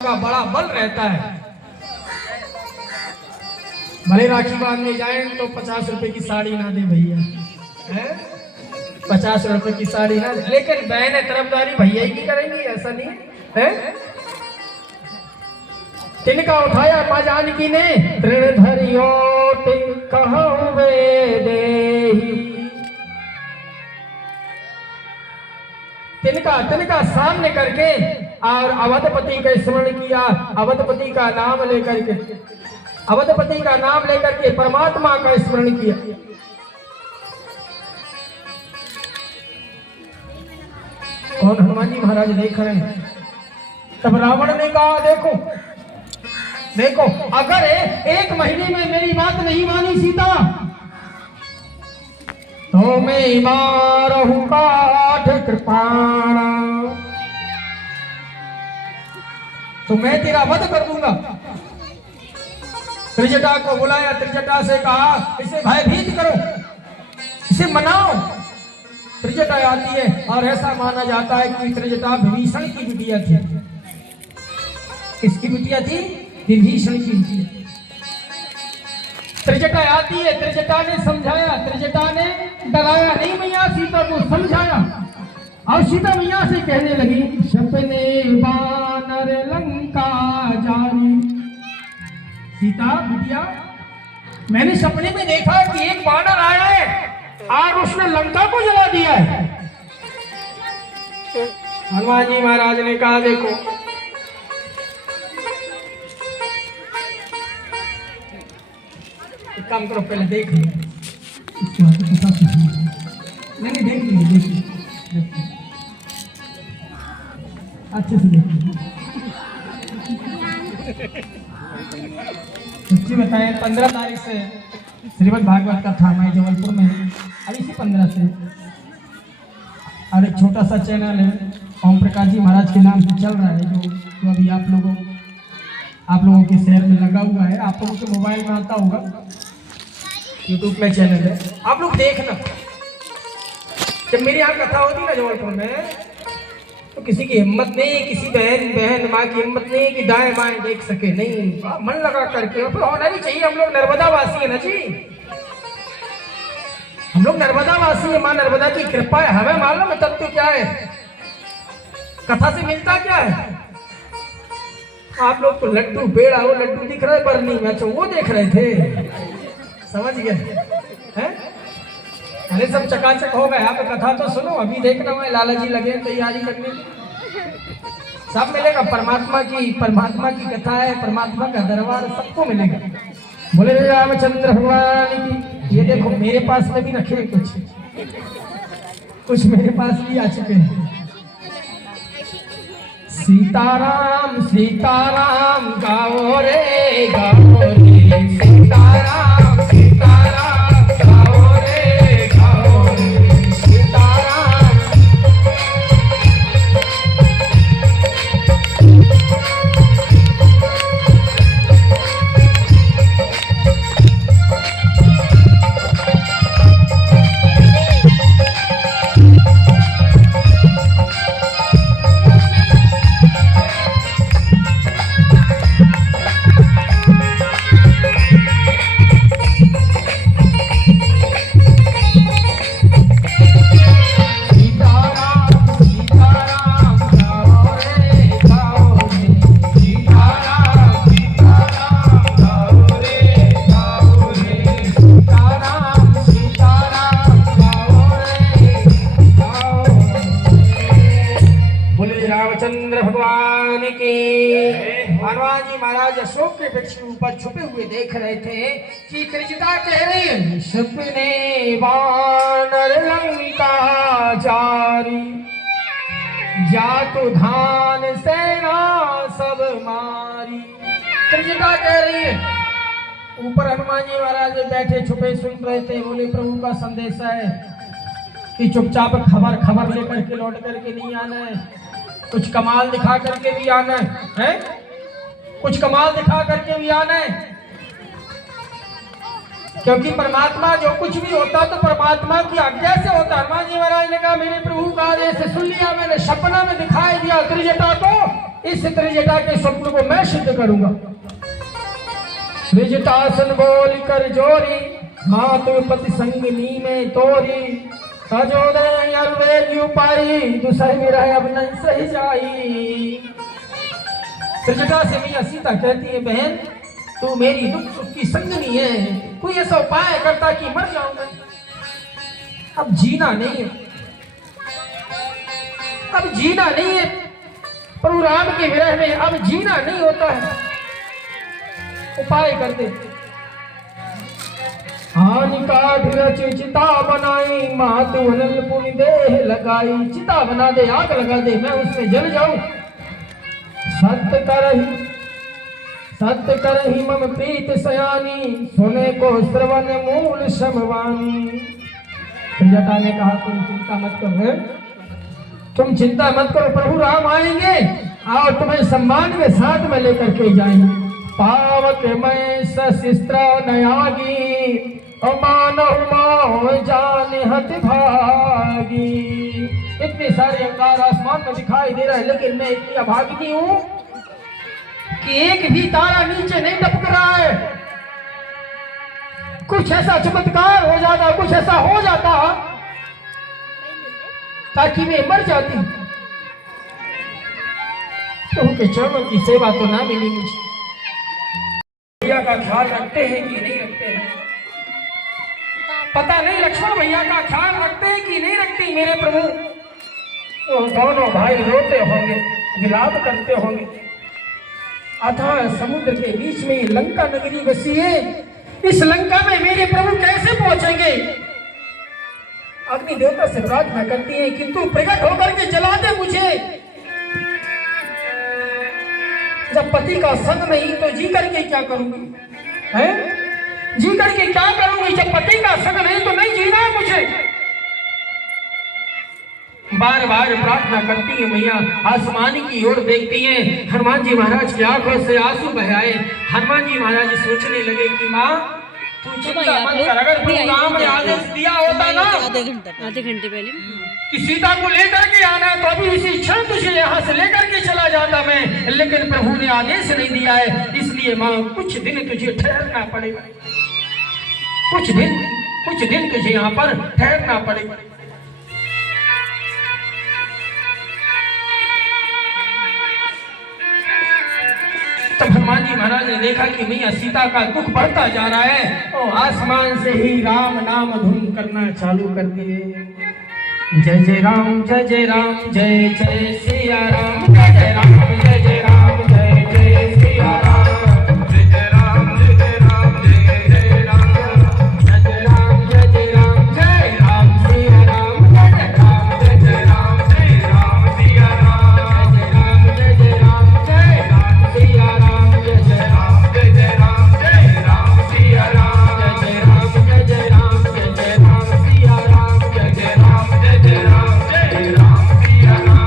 का बड़ा बल रहता है। भले राखी बांधने जाए तो 50 रुपए की साड़ी ना दे भैया, 50 रुपए की साड़ी ना दे, लेकिन बहन तरफदारी भैया ही की करेंगी, ऐसा नहीं है। तिनका उठाया माँ जानकी ने, तृण धरियो तिनकहुवे देहि। तिनका सामने करके और अवधपति का स्मरण किया, अवधपति का नाम लेकर के, अवधपति का नाम लेकर के परमात्मा का स्मरण किया। कौन? हनुमान जी महाराज देख रहे हैं। तब रावण ने कहा देखो देखो, अगर एक महीने में मेरी बात नहीं मानी सीता तो मैं मारहूं काठ कृपाण, तो मैं तेरा वध कर दूंगा। त्रिजटा को बुलाया, त्रिजटा से कहा इसे भयभीत करो, इसे मनाओ। त्रिजटा आती है और ऐसा माना जाता है कि त्रिजटा विभीषण की बिटिया थी। किसकी बिटिया थी? विभीषण की बिटिया। त्रिजटा आती है, त्रिजटा ने समझाया, त्रिजटा ने डराया नहीं, मैया सीता को समझाया और सीता मैया से कहने लगी, सपने बानर लंका जारी। सीता बिटिया, मैंने सपने में देखा कि एक बानर आया है और उसने लंका को जला दिया है। हनुमान जी महाराज ने कहा देखो, एक काम करो, पहले देख लो, नहीं देख लीजिए, अच्छे से देखिए। सच्ची बताएं, 15 तारीख से श्रीमद् भागवत कथा मैं जबलपुर में अब इसी 15 से, और एक छोटा सा चैनल है ओम प्रकाश जी महाराज के नाम से चल रहा है, जो अभी आप लोगों के शहर में लगा हुआ है। आप लोगों के मोबाइल में आता होगा, यूट्यूब में चैनल है, आप लोग देखना। जब मेरी यहाँ कथा होती ना जबलपुर में, तो किसी की हिम्मत नहीं, किसी बहन माँ की हिम्मत नहीं कि दाएं बाएं देख सके, नहीं, मन लगा करके। और होना भी चाहिए, हम लोग नर्मदा वासी है ना जी, हम लोग नर्मदा वासी है, माँ नर्मदा की कृपा है। हमें मालूम है तब तो क्या है, कथा से मिलता क्या है। आप लोग तो लड्डू पेड़ा, वो लड्डू दिख रहा है बरनी में, अच्छा वो देख रहे थे, समझ गए हैं? अरे सब चकाचक हो गए। आप कथा तो सुनो, अभी देखना है लाला जी लगे तैयारी करने की, सब मिलेगा। परमात्मा की कथा है, परमात्मा का दरबार सबको मिलेगा। बोले रामचंद्र भगवान की। ये देखो मेरे पास में भी रखे कुछ मेरे पास भी आ चुके हैं। सीताराम सीताराम गाओ रे गाओ रे, सीताराम सीताराम गाओ रे गाओ रे, सीताराम। रामचंद्र भगवान की। हनुमान जी महाराज अशोक के वृक्ष के ऊपर छुपे हुए देख रहे थे कि त्रिजटा कह रही है, सपने बानर लंका जारी, जातु धान सेना सब मारी। त्रिजटा कह रही है। ऊपर हनुमान जी महाराज बैठे छुपे सुन रहे थे। बोले प्रभु का संदेश है कि चुपचाप खबर लेकर के लौट करके नहीं आना है, कुछ कमाल दिखा करके भी आना है, कुछ कमाल दिखा करके भी आना है। क्योंकि परमात्मा जो कुछ भी होता तो परमात्मा की आज्ञा से होता। हनुमान जी महाराज ने कहा मेरे प्रभु का आदेश सुन लिया मैंने, सपना में दिखाई दिया त्रिजटा को इस त्रिजटा के स्वप्न को मैं सिद्ध करूंगा। त्रिजटासन बोल कर जोरी, मातु पति संगनी में तोरी, सजोदय अरुवेद उपाई, दुसह मेरा अब नहीं सही जाई। त्रिजटा से मैया सीता कहती है, बहन तू मेरी दुख सुख की संगनी है, कोई ऐसा उपाय करता कि मर जाऊंगा। अब जीना नहीं है, अब जीना नहीं है, प्रभु राम के विरह में अब जीना नहीं होता है, उपाय कर दे। हानि काठ रच चिता बनाई, मातु अनल पुनि देह लगाई। चिता बना दे, आग लगा दे, मैं उसमें जल जाऊं। सत्य करही मम प्रीत सयानी, सुने को श्रवण मूल समवानी। जटा ने कहा तुम चिंता मत करो, तुम चिंता मत करो, प्रभु राम आएंगे और तुम्हें सम्मान के साथ में लेकर के जाएंगे। पावक मैं सशिस्त्र नयागी, अमानहु जान हत भागी। इतने सारे अंगार आसमान में दिखाई दे रहा है, लेकिन मैं इतनी अभागिनी हूं कि एक भी तारा नीचे नहीं टपक रहा है। कुछ ऐसा चमत्कार हो जाता, कुछ ऐसा हो जाता ताकि मैं मर जाती, तो उनके चरणों की सेवा तो ना मिली मुझे। भैया का ख्याल रखते हैं कि नहीं रखते हैं पता नहीं, लक्ष्मण भैया का ख्याल रखते हैं कि नहीं रखते मेरे प्रभु। तो दोनों भाई रोते होंगे, विलाप करते होंगे। अथाह समुद्र के बीच में लंका नगरी बसी है, इस लंका में मेरे प्रभु कैसे पहुंचेंगे। अग्नि देवता से प्रार्थना करती है, किंतु प्रकट होकर के जला दे मुझे। जब पति का संग नहीं तो जी करके क्या करूंगी, हैं? जी करके क्या करूंगी जब पति का संग नहीं तो नहीं जीना है मुझे। बार बार प्रार्थना करती है मैया, आसमान की ओर देखती है। हनुमान जी महाराज की आंखों से आंसू बह आए। हनुमान जी महाराज सोचने लगे कि माँ तू चिंता मत कर, अगर राम ने आदेश दिया होता ना आधे घंटे पहले कि सीता को लेकर के आना, तो अभी इसी क्षण तुझे यहाँ से लेकर के चला जाता मैं, लेकिन प्रभु ने आदेश नहीं दिया है, इसलिए माँ कुछ दिन तुझे ठहरना पड़ेगा, कुछ दिन तुझे यहाँ पर ठहरना पड़ेगा। तब हनुमान जी महाराज ने देखा कि मैया सीता का दुख बढ़ता जा रहा है, और आसमान से ही राम नाम धुन करना चालू कर दिए। जय जय राम जय जय राम जय जय सिया राम, जय जय राम जय जय राम जय जय सिया राम, जय जय राम जय जय राम जय जय राम, जय जय राम जय जय राम जय राम सिया राम, जय जय राम जय जय राम जय राम सिया राम, जय राम जय जय राम जय राम सिया राम, जय जय राम जय जय राम जय राम सिया राम, जय जय राम जय जय राम जय जय राम सिया राम, जय जय राम जय जय राम जय राम सिया राम।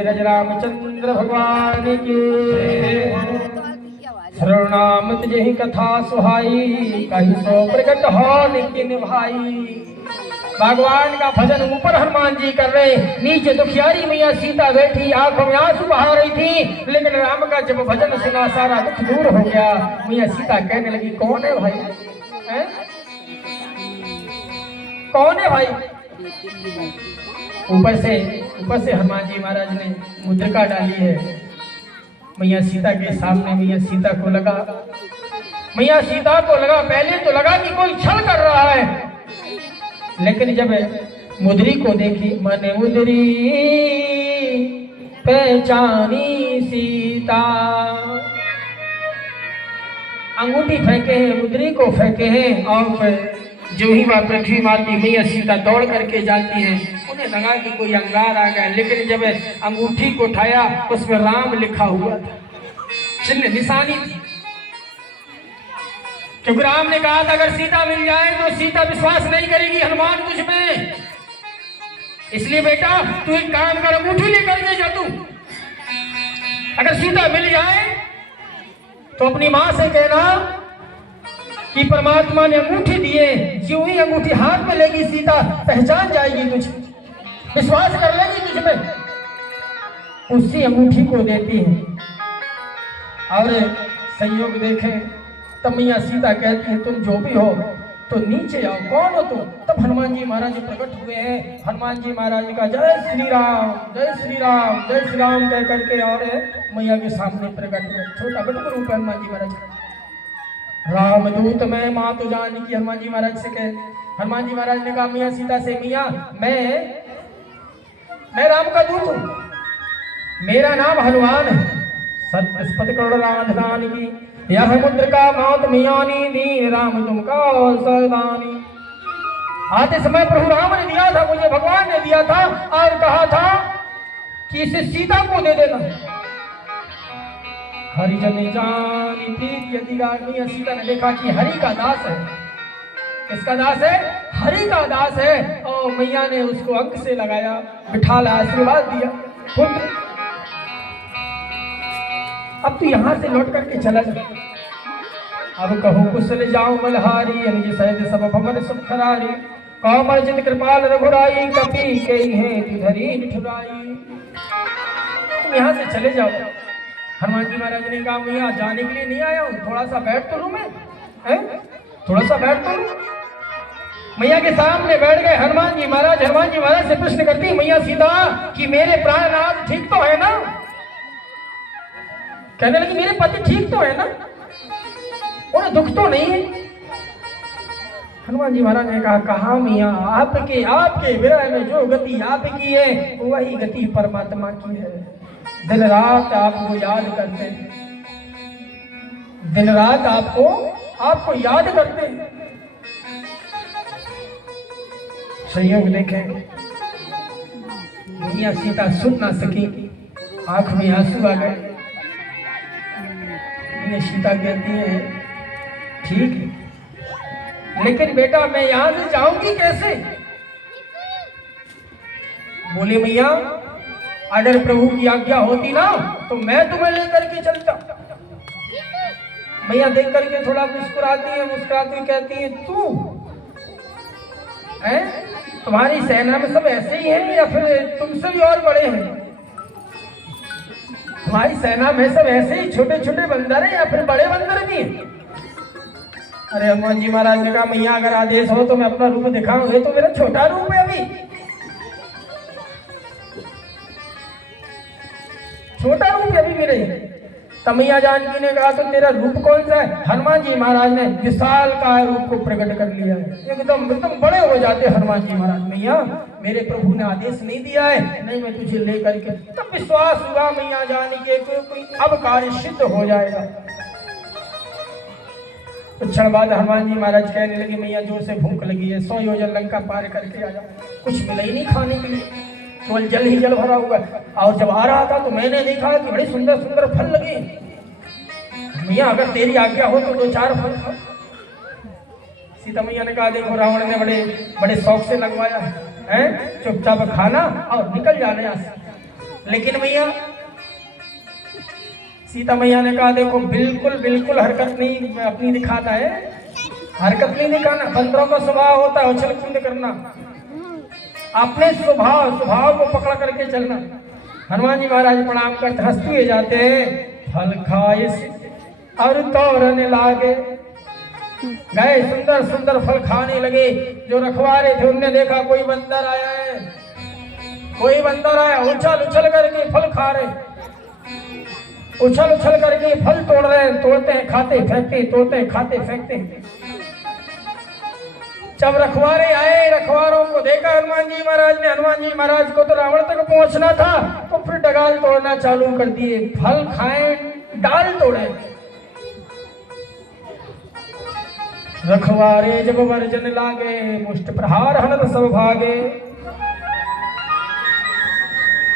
बोले रज रामचंद्र भगवान की। श्रवणामत जही कथा सुहाई, कहीं सो प्रकट हो लेकिन भाई। भगवान का भजन ऊपर हनुमान जी कर रहे, नीचे दुखियारी मैया सीता बैठी, आंखों में आंसू बहा रही थी। लेकिन राम का जब भजन सुना सारा दुख दूर हो गया। मैया सीता कहने लगी, कौन है भाई? है? कौन है भाई? ऊपर से हनुमान जी महाराज ने मुद्रिका डाली है। मैया सीता के सामने मैया सीता को लगा पहले तो लगा कि कोई छल कर रहा है, लेकिन जब मुद्री को देखी, मन मुद्री पहचानी सीता। अंगूठी फेंके हैं, मुद्री को फेंके हैं, और जो ही वह पृथ्वी माती मैया सीता दौड़ करके जाती है। उन्हें लगा कि कोई अंगार आ गया, लेकिन जब अंगूठी को उठाया उसमें राम लिखा हुआ था, चिन्ह निशानी थी। क्योंकि राम ने कहा था अगर सीता मिल जाए तो सीता विश्वास नहीं करेगी हनुमान तुझ में, इसलिए बेटा तू एक काम कर, अंगूठी लेकर के जा। तू अगर सीता मिल जाए तो अपनी मां से कहना कि परमात्मा ने अंगूठी दिए, जो ही अंगूठी हाथ में लेगी सीता पहचान जाएगी तुझे, विश्वास कर लेगी तुझ में। उसी अंगूठी को देती है और संयोग देखें तब मैया सीता कहती है, तुम जो भी हो तो नीचे आओ। कौन हो तुम? तब हनुमान जी महाराज प्रकट हुए हैं। हनुमान जी महाराज का जय श्री राम, जय श्री राम, जय श्री राम कह करके और मैया के सामने प्रकट हुए। छोटा बटुक रूप है हनुमान जी महाराज। रामदूत मैं माँ तो जान की, हनुमान जी महाराज से कहे। हनुमान जी महाराज ने कहा मैया सीता से, मैया मैं राम का दूत हूँ, मेरा नाम हनुमान है। सत्य करोड़ रामधान की यह मुद्र का मात मियानी दीन राम तुमका सदानी। आते समय प्रभु राम ने दिया था, मुझे भगवान ने दिया था और कहा था कि इसे सीता को दे देना। हरिजन जानी प्रीत यदि गानी। सीता ने देखा कि हरि का दास है। किसका दास है? हरि का दास है। और मैया ने उसको अंक से लगाया, बिठाला, आशीर्वाद दिया। पुत्र अब तू यहां से लौट करके चला जा। अब कहो कुशल जाऊं बलहारी, अनुज सहित सब भवन सुख खरारी। कौमल जित कृपाल रघुराई, कपि के हैं तुधरी निठुराई। तुम यहां से चले जाओ। हनुमान जी महाराज ने कहा मैया जाने के लिए नहीं आया हूं, थोड़ा सा बैठ तो लूं मैं, थोड़ा सा बैठ तो लूं। मैया के सामने बैठ गए हनुमान जी महाराज। हनुमान जी महाराज से प्रश्न करती मैया सीता कि मेरे प्राणनाथ ठीक तो है ना? कहने लगी मेरे पति ठीक तो है ना, उन्हें दुख तो नहीं है? हनुमान जी महाराज ने कहा मैया आपके विरह में जो गति आपकी है वही गति परमात्मा की है। दिन रात आपको याद करते हैं, दिन रात आपको याद करते हैं। संयोग देखें मैया सीता सुन ना सकी, आंख में आंसू आ गए। सीता कहती है ठीक है, लेकिन बेटा मैं यहां से जाऊंगी कैसे? बोले मैया अगर प्रभु की आज्ञा होती ना तो मैं तुम्हें लेकर के चलता। मैया देख करके थोड़ा मुस्कुराती कहती है तू है, तुम्हारी सेना में सब ऐसे ही हैं या फिर तुमसे भी और बड़े हैं? तुम्हारी सेना में सब ऐसे ही छोटे छोटे बंदर हैं या फिर बड़े बंदर भी हैं? अरे हनुमान जी महाराज ने कहा मैया अगर आदेश हो तो मैं अपना रूप दिखाऊं, ये तो मेरा छोटा रूप है, अभी छोटा रूप है अभी मेरे। तमैया जानकी ने कहा तो तेरा रूप कौन सा है? हनुमान जी महाराज ने विशाल का रूप को प्रकट कर लिया है। एकदम बड़े हो जाते हनुमान जी महाराज। मैया मेरे प्रभु ने आदेश नहीं दिया है, नहीं मैं तुझे लेकर के। तब विश्वास हुआ मैया जानकी कोई अब कार्य सिद्ध हो जाएगा। कुछ क्षण बाद हनुमान जी महाराज कहने लगे मैया जोर से भूख लगी है, 100 योजन लंका पार करके आ जाओ। कुछ मिला ही नहीं खाने के लिए, केवल जल ही जल भरा हुआ। और जब आ रहा था तो मैंने देखा कि बड़े सुंदर सुंदर फल लगे। मैया अगर तेरी आज्ञा हो तो 2-4 फल खाओ। सीता मैया ने कहा देखो रावण ने बड़े शौक से लगवाया है, चुपचाप खाना और निकल जाने यहाँ से। लेकिन मैया सीता मैया ने कहा देखो बिल्कुल बिल्कुल हरकत नहीं अपनी दिखाता है, हरकत नहीं दिखाना। बंदरों का स्वभाव होता है उछल कूद करना, अपने स्वभाव को पकड़ करके चलना। हनुमान जी महाराज प्रणाम करते हंसते हुए जाते हैं, फल खाए और तोरने लागे। गए सुंदर सुंदर फल खाने लगे। जो रखवारे थे उनने देखा कोई बंदर आया है, कोई बंदर आया, उछल उछल करके फल खा रहे, उछल उछल करके फल तोड़ रहे हैं, तोड़ते हैं खाते फेंकते, तोड़ते हैं खाते फेंकते। जब रखवारे आए, रखवारों को देखा हनुमान जी महाराज ने, हनुमान जी महाराज को तो रावण तक पहुंचना था, तो फिर डगाल तोड़ना चालू कर दिए। फल खाए, डाल तोड़े। रखवारे जब वर्जन लागे, मुष्ट प्रहार हनत सब भागे।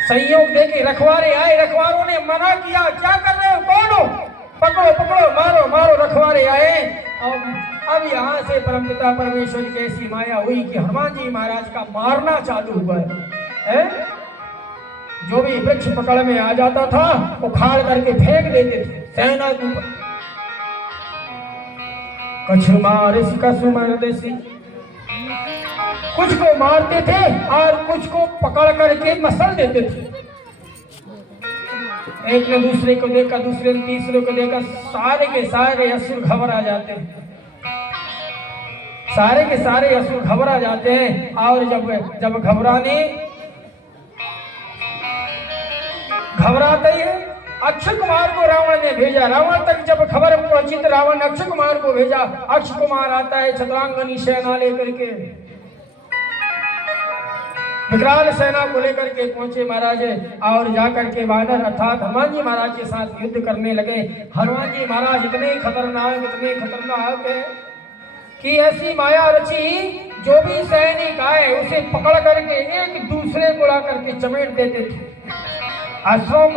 संयोग देखे रखवारे आए, रखवारों ने मना किया, क्या कर रहे हो, कौन हो, पकड़ो पकड़ो, मारो मारो। रखवारे आए। अब यहाँ से परमपिता परमेश्वर की ऐसी माया हुई कि हनुमान जी महाराज का मारना चालू हुआ है? जो भी वृक्ष पकड़ में आ जाता था उखाड़ करके फेंक देते थे सेना के ऊपर। कछु मार कसु मर देसी, कुछ को मारते थे और कुछ को पकड़ करके मसल देते थे। एक ने दूसरे को देखा, दूसरे ने तीसरे को देखा, सारे के सारे असुर घबरा जाते हैं, सारे के सारे असुर घबरा जाते हैं। और जब घबराते ही अक्षय कुमार को रावण ने भेजा। रावण तक जब खबर पहुंची तो रावण ने अक्षय कुमार को भेजा। अक्षय कुमार आता है छत्रांगनी सेना लेकर के, विकराल सेना को लेकर के पहुंचे महाराज, और जाकर के वानर अर्थात हनुमान जी महाराज के साथ युद्ध करने लगे। हनुमान जी महाराज इतने खतरनाक है कि ऐसी माया रची, जो भी सैनिक आए उसे पकड़ करके एक दूसरे को ला करके चमेट देते थे। अस्त्रों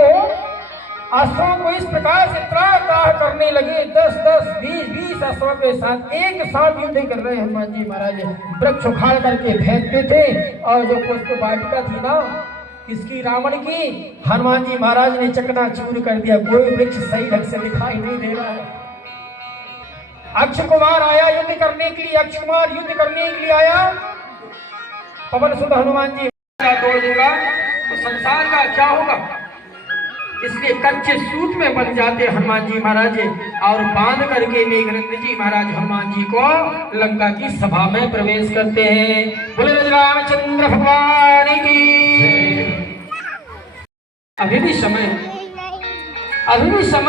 को इस प्रकार से त्राह करने लगे। 10-10, 20-20 अस्त्रों के साथ एक साथ युद्ध कर रहे हनुमान जी महाराज। वृक्ष उखाड़ करके फेंकते थे, और जो पुष्प वाटिका थी ना इसकी, रावण की, हनुमान जी महाराज ने चकनाचूर कर दिया। कोई वृक्ष सही ढंग से दिखाई नहीं दे रहा है। अक्षय कुमार आया युद्ध करने के लिए, अक्षय कुमार युद्ध करने के लिए आया। पवन सुत हनुमान जी तोड़ दूंगा तो संसार का क्या होगा, इसलिए कच्चे सूत में बन जाते हनुमान जी महाराज, और बांध करके मेघनंद जी महाराज हनुमान जी को लंका की सभा में प्रवेश करते हैं। बोले रामचंद्र भगवान की। अभी भी समय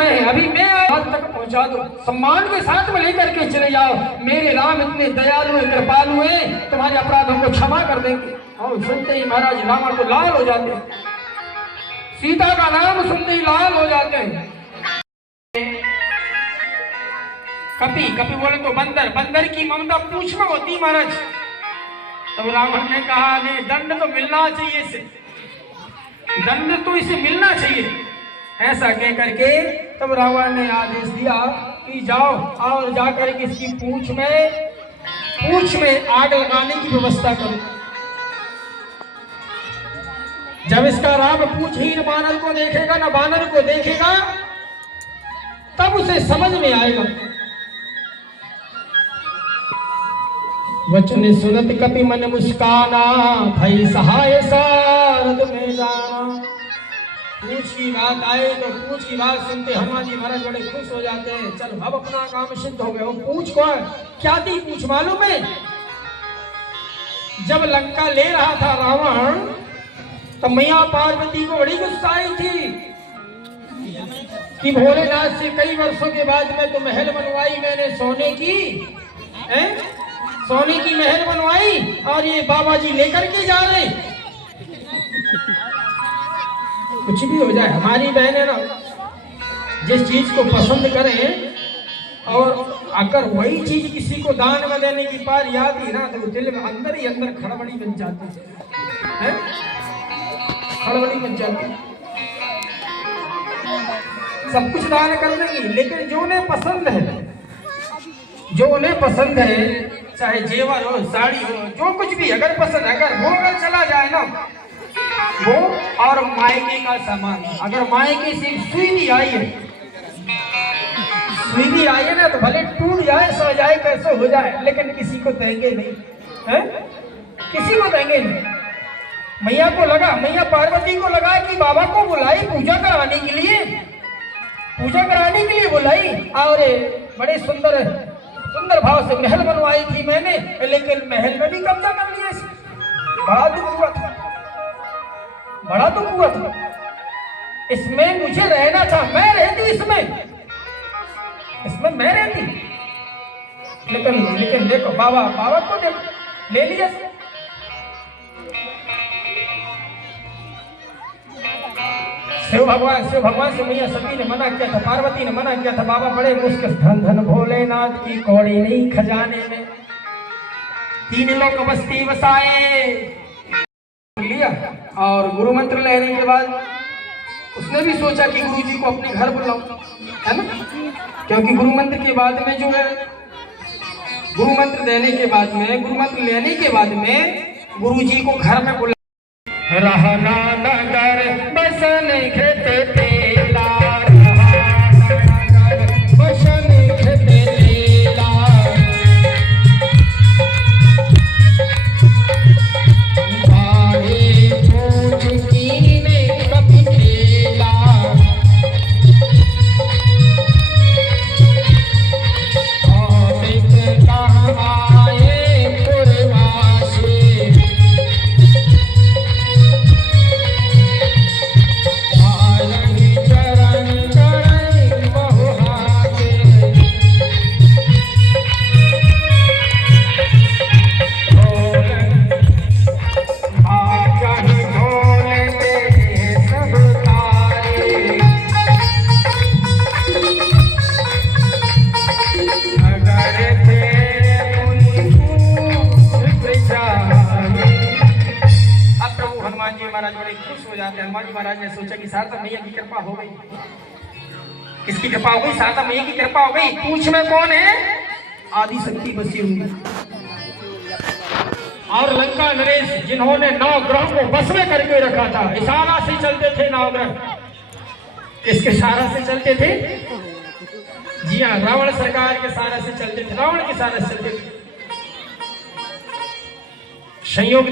है, अभी मैं आज तक पहुंचा दो, सम्मान के साथ में लेकर के चले जाओ। मेरे राम इतने दयालु हैं, कृपालु हैं, तुम्हारे अपराधों को क्षमा कर देंगे। और सुनते ही महाराज रावण तो लाल हो जाते हैं, सीता का नाम सुनते ही लाल हो जाते हैं। कपि बोले तो बंदर की ममता पूछ में होती महाराज। तब रावण ने कहा नहीं, दंड तो मिलना चाहिए इसे, दंड तो इसे मिलना चाहिए। ऐसा कह करके तब रावण ने आदेश दिया कि जाओ और जाकर के इसकी पूंछ में आग लगाने की व्यवस्था करो। जब इसका राम पूंछहीन बानर को देखेगा ना बानर को देखेगा, तब उसे समझ में आएगा। वचन सुनत कपि मन मुस्काना, भई सहाय सारद में जाना। पूछ की बात आए तो पूछ की बात सुनते हनुमान जी महाराज बड़े खुश हो जाते हैं। चल अब अपना काम सिद्ध हो गया। वो पूछ को क्या थी, पूछ मालूम है? जब लंका ले रहा था रावण, तो मैया पार्वती को बड़ी गुस्सा आई थी कि भोलेनाथ से कई वर्षों के बाद में तो महल बनवाई मैंने सोने की महल बनवाई, और ये बाबा जी लेकर के जा रहे। कुछ भी हो जाए, हमारी बहनें ना जिस चीज को पसंद करें, और अगर वही चीज किसी को दान में देने की बात याद ही ना, तो दिल में अंदर ही अंदर खड़बड़ी बन जाती है, खड़बड़ी बन जाती। सब कुछ दान कर देंगी, लेकिन जो उन्हें पसंद है, चाहे जेवर हो, साड़ी हो, जो कुछ भी अगर पसंद, अगर होकर चला जाए ना, वो और मायके का सामान। अगर मायके से सुई भी आई है, सुई भी आई है ना, तो भले टूट जाए, सड़ जाए, कैसे हो जाए, लेकिन किसी को देंगे नहीं, है? किसी को देंगे नहीं। मैया को लगा, मैया पार्वती को लगा कि बाबा को बुलाई पूजा कराने के लिए, पूजा कराने के लिए बुलाई, और बड़े सुंदर सुंदर भाव से महल बनवाई थी मैंने, लेकिन महल में भी कब्जा कर लिया इसने। बड़ा दुख हुआ था, बड़ा दुख हुआ था। इसमें मुझे रहना था, मैं रहती इसमें मैं रहती, लेकिन देखो बाबा को देखो ले लिया। शिव भगवान से मैया सती ने मना किया था, पार्वती ने मना किया था। बाबा बड़े मुश्किल, धन धन भोलेनाथ की कौड़ी नहीं खजाने में, 3 लोग बस्ती बसाए लिया। और गुरु मंत्र लेने के बाद उसने भी सोचा कि गुरु जी को अपने घर बुलाऊं, है ना, क्योंकि गुरु मंत्र के बाद में जो है, गुरु मंत्र देने के बाद में, गुरु मंत्र लेने के बाद में गुरु जी को घर में बुला। रहना नगर बसन खेत तेला, बसन खेत तेला, बाड़ी पूछ कीने कभी खेला, औरत कहाँ आए पुरवासी, महाराज बड़े खुश हो जाते हैं। हनुमान जी महाराज ने सोचा कि शारदा मैया की कृपा हो गई। किसकी कृपा हो गई? शारदा मैया की कृपा हो गई। पूछ में कौन है? आदि शक्ति बसी हुई। और लंका नरेश जिन्होंने 9 ग्रह को बस में करके रखा था, इशारा से चलते थे 9 ग्रह। किसके सहारा से चलते थे? जी हाँ, रावण सरकार के सहारा से चलते थे, रावण के सहारा से चलते थे। संयोग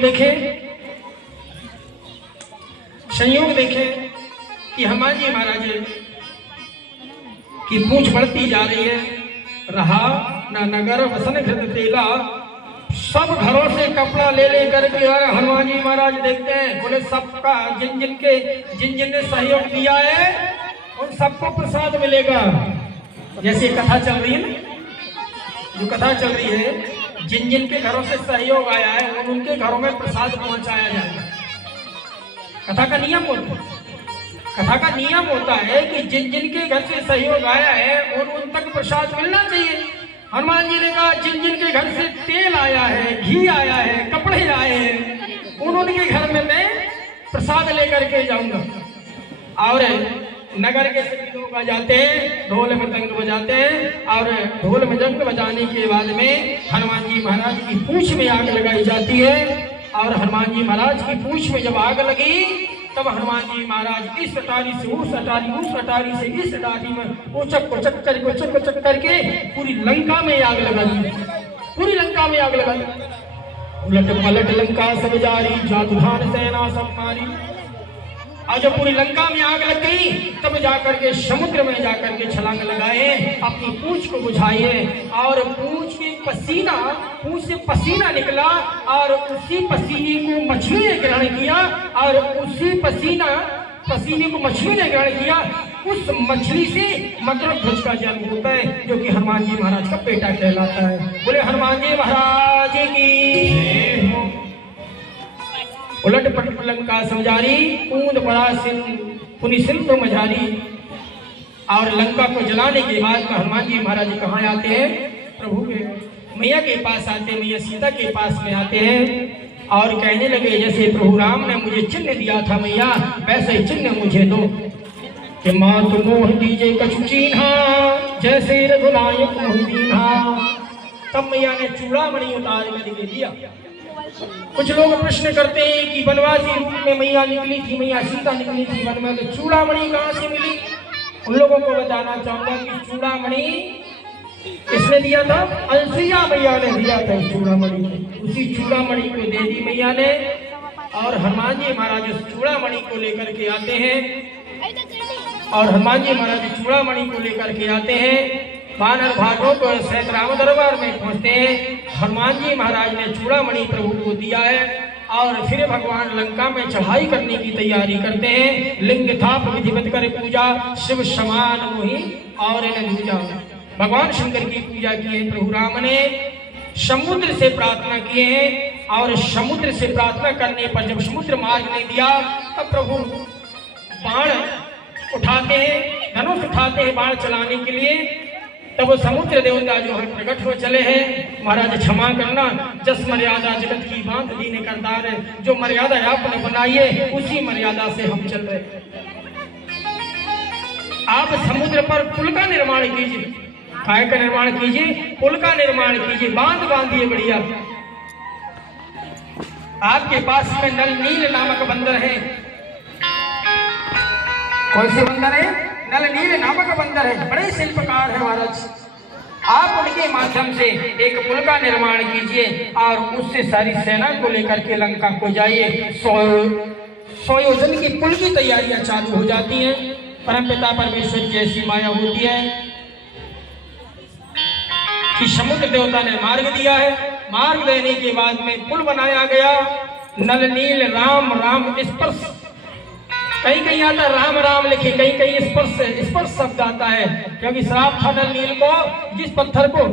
देखे कि हनुमान जी महाराज की पूंछ बढ़ती जा रही है। रहा ना नगर वसन घृत तेला, सब घरों से कपड़ा ले करके हनुमान जी महाराज देखते हैं। बोले सबका जिन जिन ने सहयोग दिया है उन सबको प्रसाद मिलेगा। जैसे कथा चल रही है ना, जो कथा चल रही है, जिन के घरों से सहयोग आया है उनके घरों में प्रसाद पहुंचाया जाएगा। कथा का नियम होता है कि जिन के घर से सहयोग आया है उन तक प्रसाद मिलना चाहिए। हनुमान जी ने कहा जिन के घर से तेल आया है, घी आया है, कपड़े आए हैं, उनके घर में मैं प्रसाद लेकर के जाऊंगा। और नगर के सभी लोग आ जाते हैं, ढोल मृदंग बजाते हैं। और ढोल मृदंग बजाने के बाद में हनुमान जी महाराज की पूंछ में आग लगाई जाती है। और हनुमान जी महाराज की पूंछ में जब आग लगी तब हनुमान जी महाराज इस अटारी से उस अटारी, उस अटारी से इस अटारी में उचक करके पूरी लंका में आग लगा दी। पूरी लंका में आग लगा दी। उलट पलट लंका सब जारी, जातुधान सेना सब मारी। और जब पूरी लंका में आग लग गई तब जाकर के समुद्र में जाकर के छलांग लगाए, अपनी पूंछ को बुझाए। और पूंछ से पसीना निकला और उसी पसीने को मछली ने ग्रहण किया। और उसी पसीने को मछली ने ग्रहण किया। उस मछली से मकरध्वज का जन्म होता है, जो कि हनुमान जी महाराज का बेटा कहलाता है। बोले हनुमान जी महाराज की। उलट पलट लंका समझारी, कूद पड़ा पुनि सिंधु मझारी। और लंका को जलाने के बाद में हनुमान जी महाराज कहाँ आते हैं? प्रभु के मैया के पास आते हैं, मैया सीता के पास में आते हैं। और कहने लगे जैसे प्रभु राम ने मुझे चिन्ह दिया था मैया, वैसे ही चिन्ह मुझे दो कि माँ तो मोह दीजे कछु चीन्हा, जैसे रघुनायक मोह दीन्हा। तब मैया ने चूड़ामणि उतार करके दिया। कुछ लोग प्रश्न करते हैं कि वनवासी रूप में मैया निकली थी, मैया सीता निकली थी वन में, तो चूड़ामणि कहाँ से मिली? उन लोगों को बताना चाहूंगा कि चूड़ामणि किसने दिया था? अनसुईया मैया ने दिया था चूड़ामणि। उसी चूड़ामणि को दे दी मैया ने। और हनुमान जी महाराज उस चूड़ामणि को लेकर के आते हैं, और हनुमान जी महाराज चूड़ामणि को लेकर के आते हैं, वानर भागों को सहित राम दरबार में पहुंचते हैं। हनुमान जी महाराज ने चूड़ामणि प्रभु को दिया है और फिर भगवान लंका में चढ़ाई करने की तैयारी करते हैं। लिंग थाप विधिवत कर पूजा, शिव समान मोहि और पूजा। भगवान शंकर की पूजा की है प्रभु राम ने। समुद्र से प्रार्थना किए हैं और समुद्र से प्रार्थना करने पर जब समुद्र मार्ग नहीं दिया तब प्रभु बाण उठाते हैं, धनुष उठाते हैं बाण चलाने के लिए। तब समुद्र देवता जो है प्रकट हो चले हैं। महाराज क्षमा करना, जस मर्यादा जगत की बांध दीने करतार, जो मर्यादा आपने बनाई है उसी मर्यादा से हम चल रहे हैं। आप समुद्र पर पुल का निर्माण कीजिए, काय का निर्माण कीजिए, पुल का निर्माण कीजिए, बांध बांधिए बढ़िया। आपके पास में नल नील नामक बंदर है। कौन से बंदर है? नल नील नामक बंदर है, बड़े शिल्पकार है महाराज। आप उनके माध्यम से एक पुल का निर्माण कीजिए और उससे सारी सेना को लेकर के लंका को जाइए। 100 योजन की पुल की तैयारियां चालू हो जाती हैं। परमपिता परमेश्वर की ऐसी माया होती है कि समुद्र देवता ने मार्ग दिया है। मार्ग देने के बाद में पुल बनाया गया। नल नील राम राम स्पर्श, कहीं कहीं आता राम राम लिखे, कहीं कहीं स्पर्श शब्द आता है, क्योंकि श्राप था नल नील को। जिस पत्थर को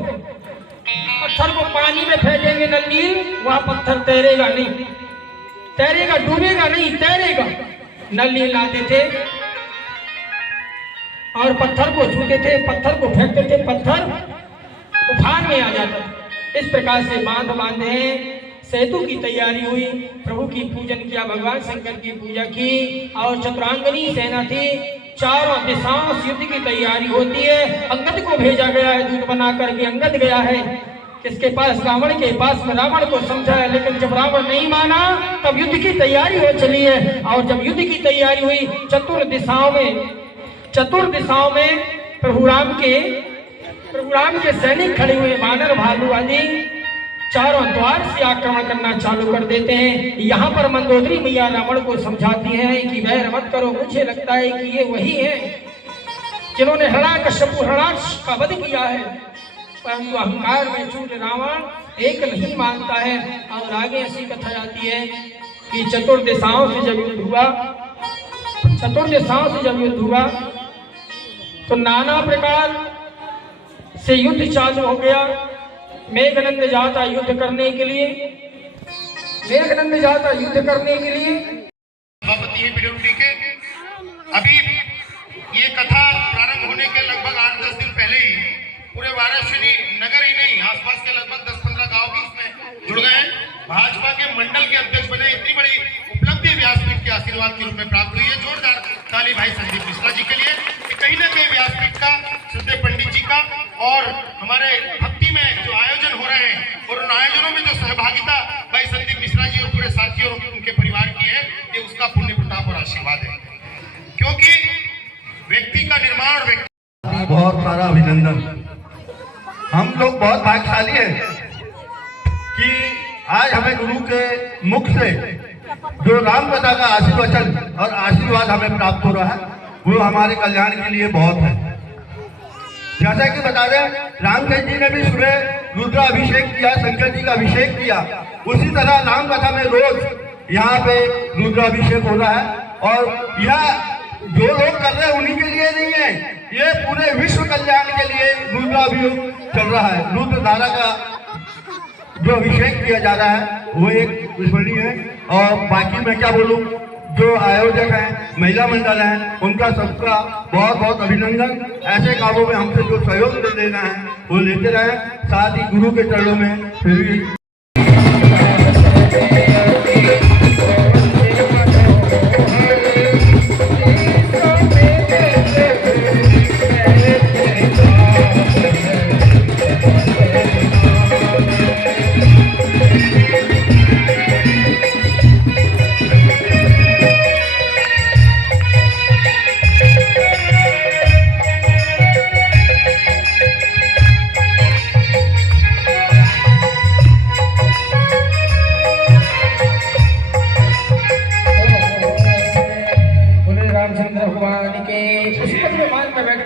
पानी में फेंकेंगे नल नील, वह पत्थर तैरेगा नहीं, तैरेगा, डूबेगा नहीं, तैरेगा। नल नील आते थे और पत्थर को छूते थे, पत्थर को फेंकते थे, पत्थर उफान में आ जाता। इस प्रकार से बांध बांधे हैं। सेतु की तैयारी हुई, प्रभु की पूजन किया, भगवान शंकर की पूजा की और चतुरांगनी सेना थी। चारों दिशाओं से युद्ध की तैयारी होती है। अंगद को भेजा गया है, दूत बना करके अंगद गया है किसके पास? रावण के पास में। रावण को समझाया, लेकिन जब रावण नहीं माना तब युद्ध की तैयारी हो चली है। और जब युद्ध की तैयारी हुई, चतुर दिशाओं में प्रभु राम के सैनिक खड़े हुए, वानर भालू आदि चारों द्वार से आक्रमण करना चालू कर देते हैं। यहाँ पर मंदोदरी मैया रावण को समझाती हैं कि वैर मत करो, मुझे लगता है कि ये वही है जिन्होंने हिरण्यकश्यप का वध किया है। परंतु अहंकार में चूर रावण एक नहीं मानता है। और आगे ऐसी कथा आती है कि चतुर दिशाओं से जब युद्ध हुआ तो नाना प्रकार से युद्ध चालू हो गया। मेघनंद जाता युद्ध करने के लिए, अभी ये कथा प्रारंभ होने के लगभग 8-10 दिन पहले ही पूरे वाराणसी नगर ही नहीं, आसपास के लगभग 10-15 गांव भी इसमें जुड़ गए हैं। भाजपा के मंडल के अध्यक्ष बने। इतनी बड़ी उपलब्धि व्यासपीठ के आशीर्वाद के रूप में प्राप्त हुई है। जोरदार ताली भाई संदीप मिश्रा जी के लिए। कहीं ना कहीं व्यासपीठ का, श्रद्धेय पंडित जी का और हमारे भक्ति में जो आयोजन हो रहे हैं और उन आयोजनों में जो सहभागिता भाई संदीप मिश्रा जी और पूरे साथियों और उनके परिवार की है, ये उसका पुण्य प्रताप और आशीर्वाद है। क्योंकि व्यक्ति का निर्माण और बहुत सारा अभिनंदन। हम लोग बहुत भाग्यशाली हैं कि आज हमें गुरु के मुख से जो राम कथा का आशीर्वचन और आशीर्वाद हमें प्राप्त हो रहा है, वो हमारे कल्याण के लिए बहुत है। जैसा कि बता दें, रामचंद्र जी ने भी सुबह रुद्राभिषेक किया, शंकर जी का अभिषेक किया। उसी तरह राम कथा में रोज यहाँ पे रुद्राभिषेक हो रहा है। और यह जो लोग कर रहे हैं उन्हीं के लिए नहीं है, ये पूरे विश्व कल्याण के लिए रुद्राभिषेक चल रहा है। रुद्रधारा का जो अभिषेक किया जा रहा है वो एक विस्मरणीय है। और बाकी मैं क्या बोलूँ, जो आयोजक हैं, महिला मंडल हैं, उनका सबका बहुत बहुत अभिनंदन। ऐसे कामों में हमसे जो सहयोग लेना है वो लेते रहें। साथ ही गुरु के चरणों में फिर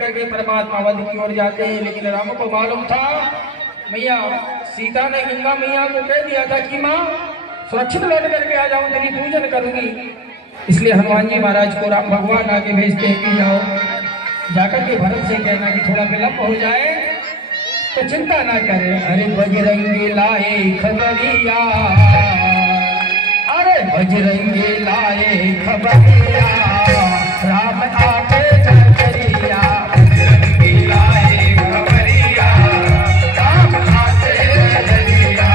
करके परमात्मा वध की ओर जाते हैं। लेकिन राम को मालूम था मैया सीता ने गंगा मैया को कह दिया था कि माँ सुरक्षित लौट करके आ जाऊं, तेरी पूजन करूंगी। इसलिए हनुमान जी महाराज को राम भगवान आगे भेजते हैं कि जाओ जाकर के भरत से कहना कि थोड़ा विलंब हो जाए तो चिंता ना करे। अरे बजरंगी लाए खबरिया, अरे बजरंगी लाए खबरिया, राम आके नगरिया, बजरंगी लाए खबरिया, राम आके नगरिया।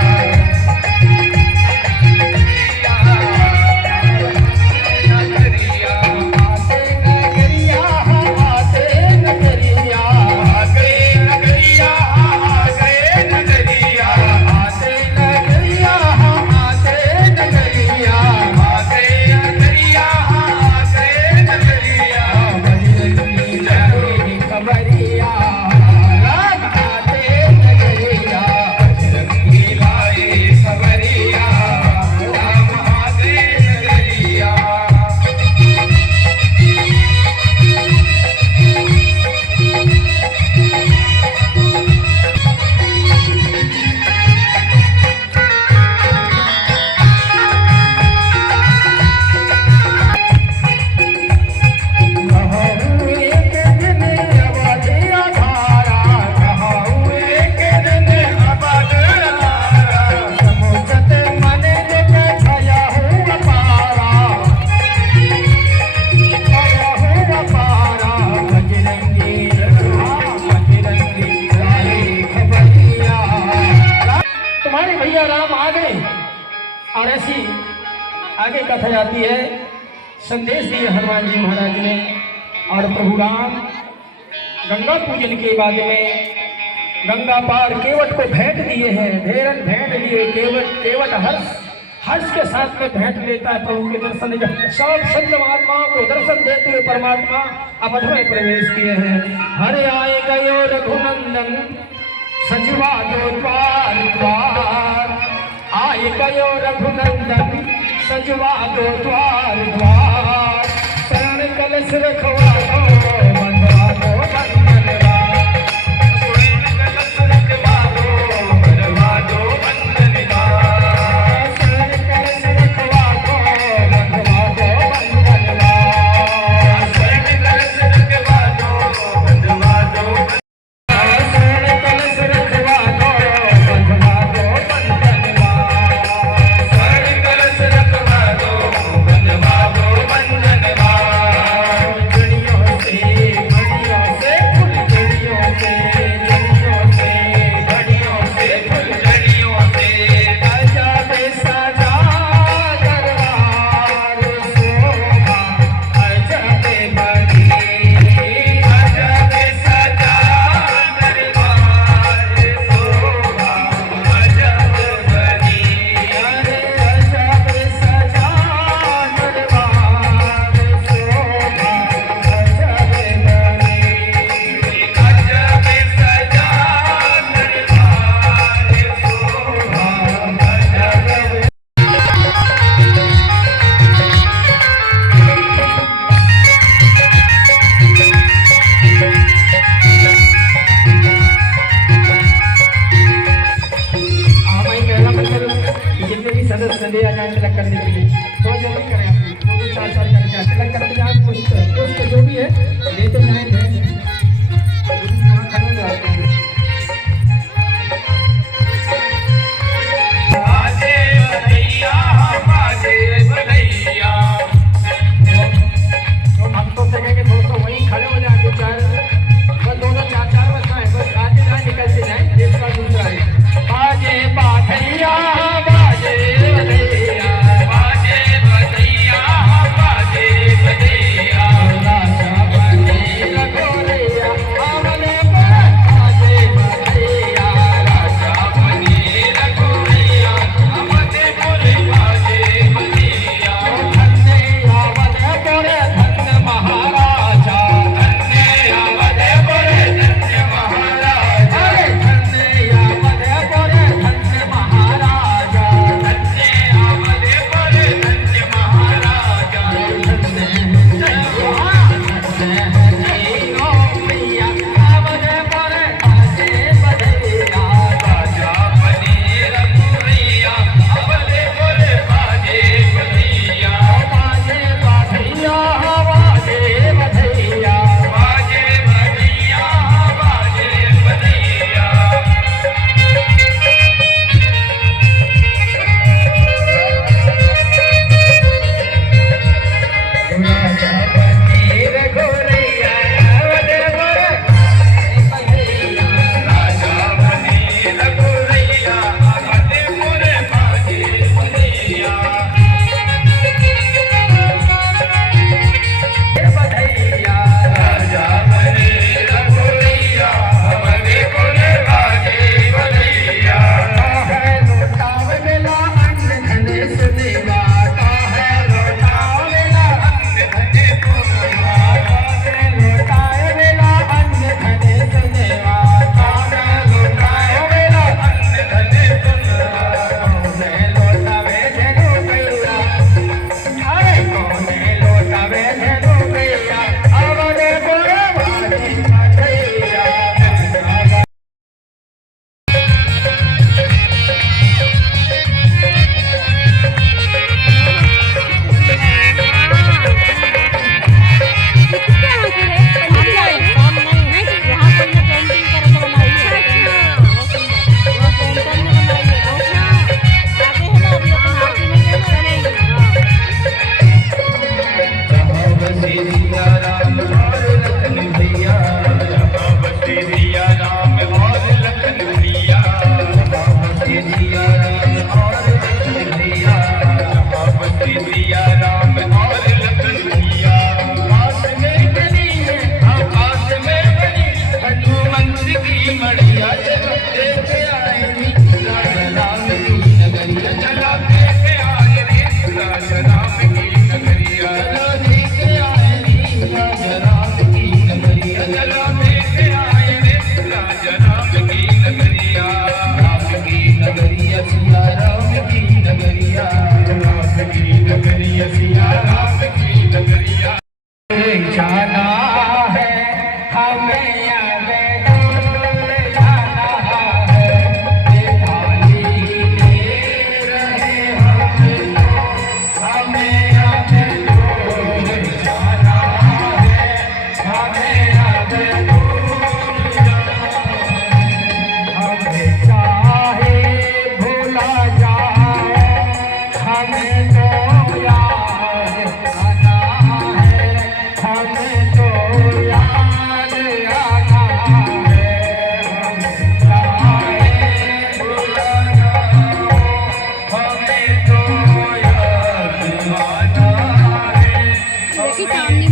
और ऐसी आगे कथा जाती है, संदेश दिए हनुमान जी महाराज ने। और प्रभु राम गंगा पूजन के बाद में गंगा पार केवट को भेंट दिए हैं, धेरन भेंट दिए। केवट हर्ष के साथ में भेंट लेता है प्रभु के दर्शन। सब संत महात्माओं को दर्शन देते हुए परमात्मा अवध में प्रवेश किए हैं। हरे आए गयो रघुनंदन सजवा दो द्वार द्वार, आए गयो रघुनंदन सजवा दो द्वार द्वार, शरण कलश रखवा दो बंधवा दो बंधनवा, शरण कलश रखवा दो बंधवा दो बंधनवा, शरण कलश रखवा दो बंधवा दो बंधनवा, शरण कलश रखवा दो बंधवा दो, शरण कलश रखवा दो बंधवा दो बंधनवा, शरण कलश रखवा दो बंधवा दो बंधनवा। जड़ियों से फूल जड़ियों से फूल जड़ियों से अजब सजा दरबार शोभा अजब बनी, अजब सजा दरबार शोभा अजब बनी, अरे अजब सजा दरबार शोभा अजब बनी, अजब सजा दरबार शोभा अजब। जितने भी सदस्य ले आ जाए तिलक करने के लिए थोड़ा जल्दी करें, आप 2-4 करके तिलक करते जाए। पुष्प जो भी है लेते जाए, खड़े हो जाते हैं। बाजे बधैया बाजे बधैया, तो भक्तों से कहेंगे दोस्तों वहीं खड़े हो जाए, 2-4 बस आए, बस आते जाए निकलते जाए। दूसरा है बाजे बाधैया बाजे बधैया, बाजे बधैया बाजे बधैया, राजा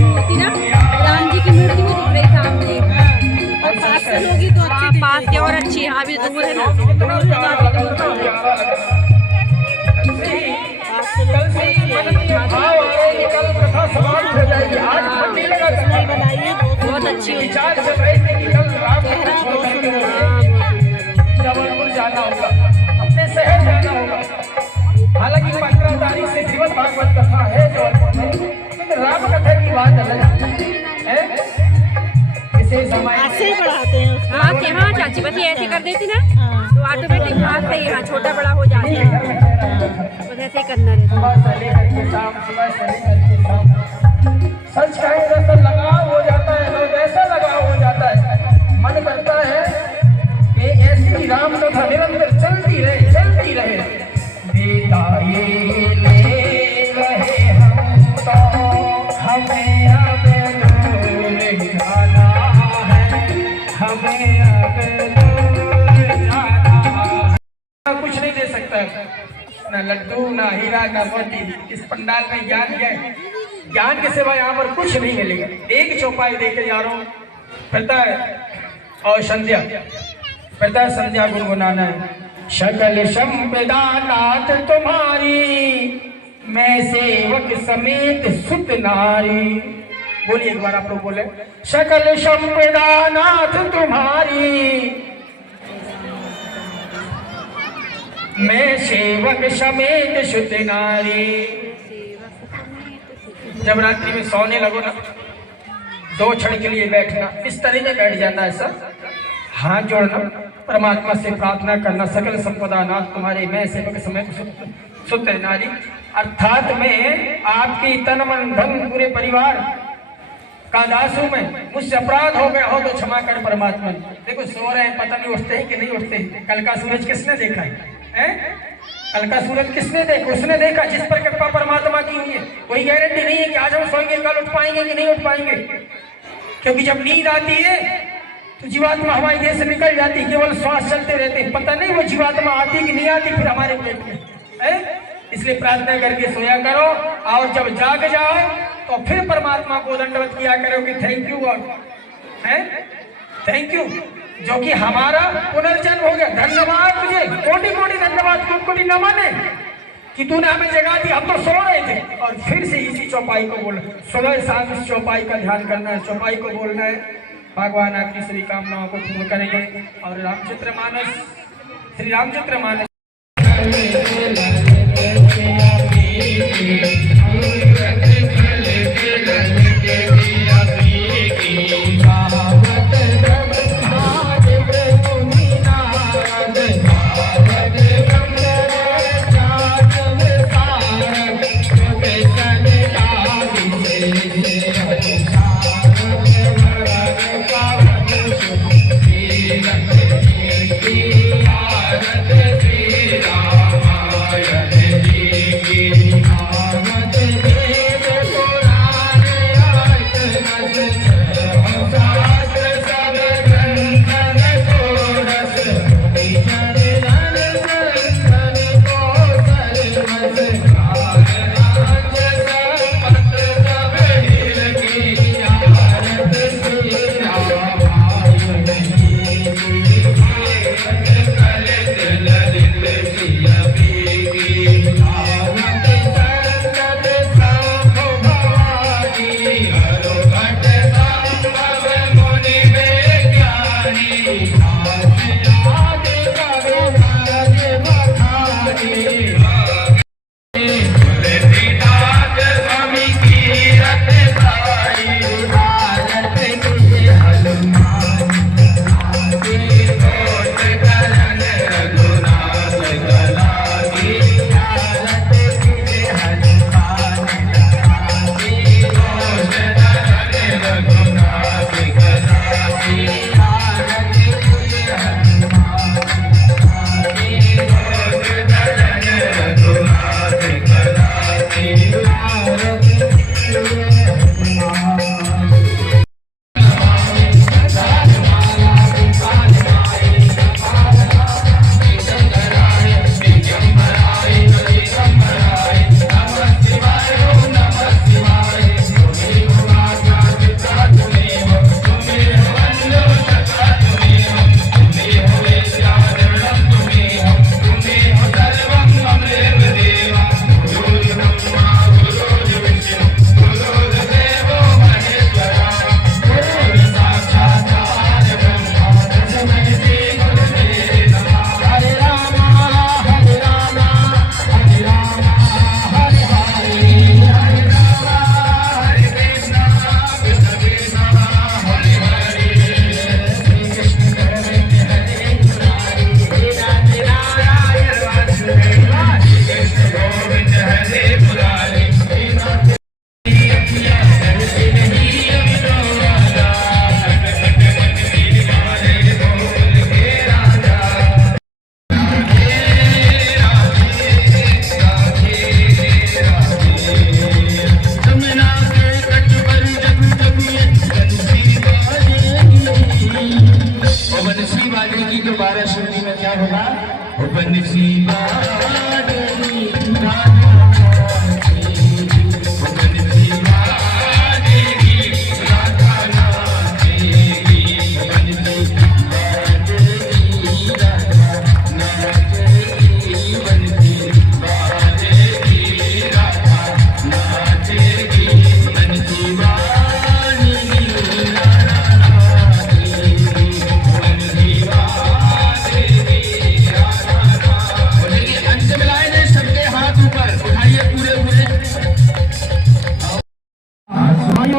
मूर्ति ना राम जी की मूर्ति भी दिख रही सामने। और पास से लोगी तो अच्छी पास की और अच्छी। हाँ अभी दूर है ना, दूर से जाती तो बहुत अच्छी हुई। जबलपुर जाना होगा, अपने शहर जाना होगा। हालांकि 15 तारीख से श्रीमद् भागवत कथा है जबलपुर में, लेकिन राम कथा की बात अलग है। इसे समय ऐसे ही बढ़ाते हैं उसको। हाँ कि हाँ चाची बस ऐसे कर देती ना तो ऑटोमेटिक बात सही है, छोटा बड़ा हो जाता है, बस ऐसे ही करना रहता है। सुबह से लेकर के शाम, सुबह से लेकर के शाम, सच कहें ऐसा लगाव हो जाता है, लोग ऐसा लगाव हो जाता है, मन करता है कि ऐसी राम कथा निरंतर चलती रहे। देता ये ले रहे हम तो हमें अब दूर जाना है, हमें अब दूर जाना है। कुछ नहीं दे सकता है, ना लड्डू, ना हीरा, ना मोती। इस पंडाल में ज्ञान के सिवा यहाँ पर कुछ नहीं मिलेगा। एक चौपाई देके जा रहा हूँ, पता है, और संध्या गुनगुनाना है। शकल संपदा नाथ तुम्हारी, मैं सेवक समेत सुत नारी। बोलिए एक बार आप लोग बोले, शकल संपदा नाथ तुम्हारी, मैं सेवक समेत सुत नारी। जब रात्रि में सोने लगो ना, 2 क्षण के लिए बैठना, इस तरह में बैठ जाना, ऐसा हाथ जोड़ना, परमात्मा से प्रार्थना करना, सकल संपदा नाथ तुम्हारे, मैं सेवक समेत सुत नारी। अर्थात में आपकी तन मन धन पूरे परिवार का दासू में मुझसे अपराध हो गया हो तो क्षमा कर परमात्मा। देखो सो रहे हैं, पता नहीं उठते हैं कि नहीं उठते हैं। कल का सूरज किसने देखा है? कल का सूरज किसने देखा? उसने देखा जिस पर कृपा परमात्मा की हुई है। कोई गारंटी नहीं है कि आज हम सोएंगे कल उठ पाएंगे कि नहीं उठ पाएंगे, क्योंकि जब नींद आती है तो जीवात्मा हमारे देह से निकल जाती, केवल श्वास चलते रहते, पता नहीं वो जीवात्मा आती कि नहीं आती फिर हमारे पेट में है। इसलिए प्रार्थना करके सोया करो, और जब जाग जाओ तो फिर परमात्मा को दंडवत किया करो कि थैंक यू गॉड, है थैंक यू, जो कि हमारा पुनर्जन्म हो गया। धन्यवाद तुझे, कोटि कोटि धन्यवाद, कोटि नमन है कि तूने हमें जगा दी। हम तो सो रहे थे और फिर से इसी चौपाई को बोलना, सुबह शाम इस चौपाई का ध्यान करना है, चौपाई को बोलना है। भगवान आपकी सभी कामनाओं को पूर्ण करेंगे। और श्री रामचरित्र मानस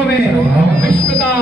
में विश्व का